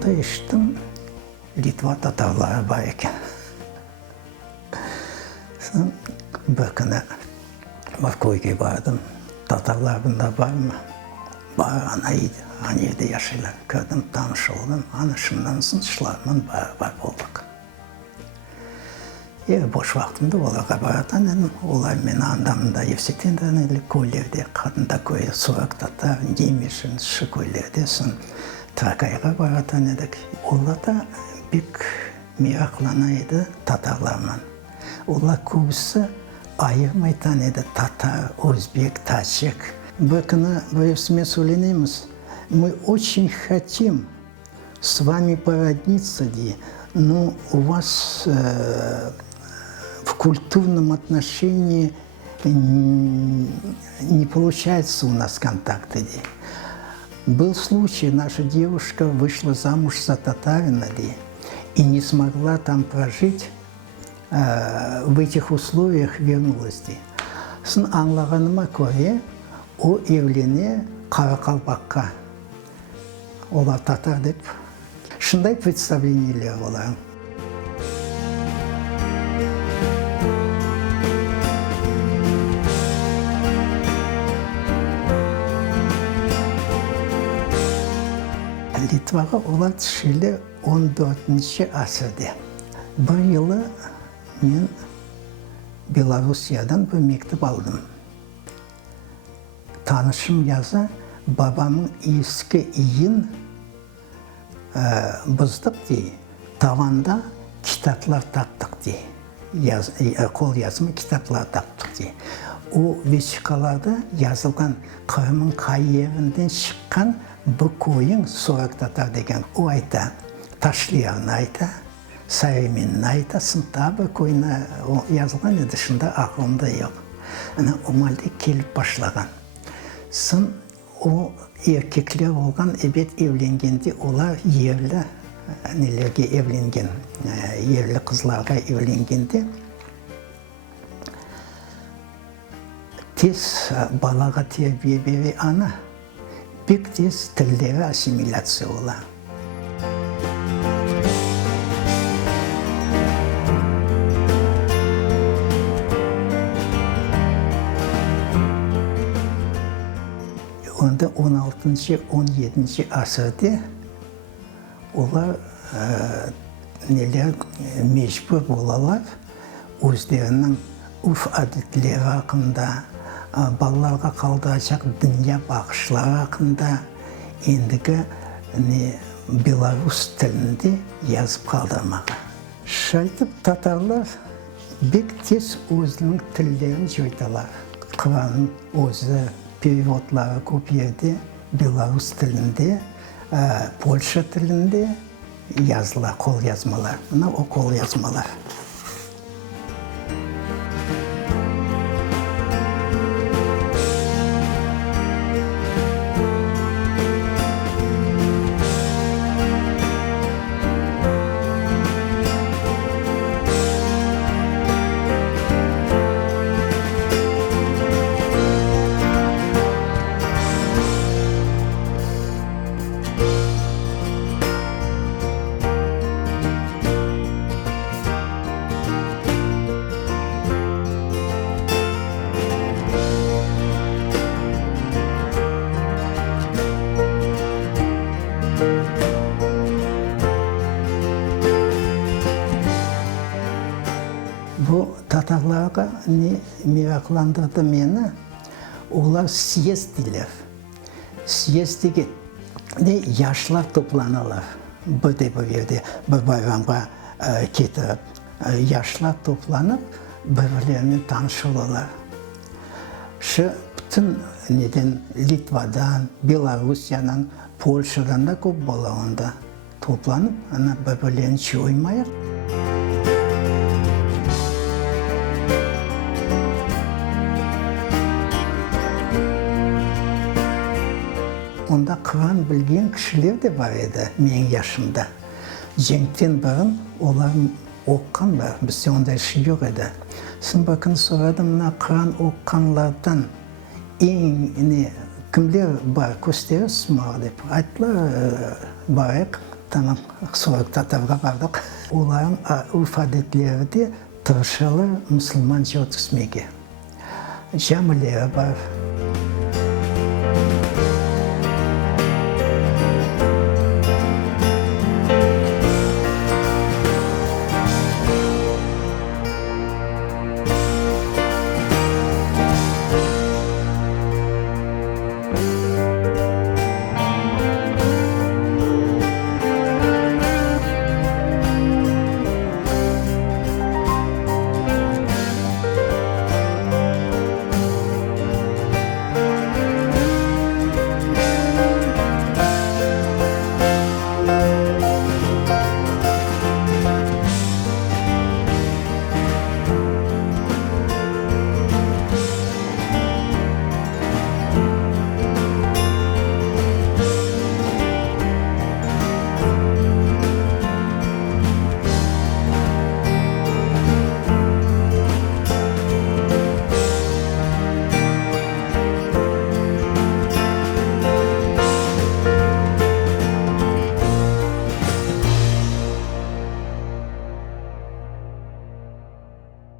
Сонда ешіттім, Литва татарлары бар екен. Сон бір күні Морковиге бардым. Татарлар бұнда бар ма? Бар, ана жерде яшайлар. Көрдім, таныш болдым. Ана шыннан сыншылармен бар болдық. Бош вақтымда оларға баратан едім. Олар мені анда-мында евсетендерін көйлерде, қадында көйлер, сұрақ татар, немешін, шы көйлерде, сын Тракайға баратан едік. Олар да бек мирақлана еді татарлармен. Олар көбісі айырмайтан еді татар, өзбек, тачек. Бір күні бірісімен сөйленеміз. Мы очень хотим с вами породниться, но у вас в культурном отношении не получается у нас контакта. Был случай, наша девушка вышла замуж за татарина и не смогла там прожить, в этих условиях вернулась. Сын аңлағаныма көре, о евлене Қарақалпаққа. Олар татар деп. Шындай представлениелер олар. Литваға олар түшілі 14-ші асырды. Бір жылы мен Белоруссиядан бір мектеп алдым. Танышым жаза, бабамның ескі үйін бұздық дей, таванда китаплар тақтық дей. Қол yazımı kitaplar таптық дей. О весикаларда yazылған Қырымның қай ерінден шыққан бұл көйің Сорок татар деген. О айта, Ташлиярны айта, Современный айта, сынта бір көйіні yazылған еді, шында ақылымда yok. Омалды келіп башлаған. Сын o erkekler olgan ebet evleнгенде олар ерлі нелерге evlenген, ерлі қызларға evleнгенде тез балаға тербие бере ана, бек тез тілдері ассимиляция ола. Onda 16-17 asırda onlar neler mecbur olalar özlerinin urf adetleri hakkında, ballarga kaldıracak dünya bakışları hakkında endigi Belarus tilinde yazıp kaldırmağa. Şaytıp Tatarlar bek tez özlerinin tillerini joytalar. Kur'an'ın özü переводлары көп yerде Беларус тілінде, Польша тілінде yazılar, қол yazmalar. Мына о қол yazmalar. Bu Tatarlarga ne meraklandırdı meni? Onlar siyestiler. Siyestigi ne yaşlar toplanırlar. Bir yerde bir bayramga getirip yaşlar toplanıp birbirlerine tanışırlar. Şu bütün neden Litva'dan, Belarusya'dan, Polşa'dan da көп bola onda toplanıp birbirlerini çoymayır. Onda Kur'an bilgen kişiler de var edi menin yaşımda. Cenk'ten barın onlar okuyan var, bizde onda işi yok edi. Şimdi bakın soradım, Kur'an okuyanlardan en kimler var, gösterirsin mi deyip. Ayttılar, barak Tamam, soğuk Tatarga bardıq. Onların urf adetleri de tırşalı Müslümanca ötüsmegi. Camileri var.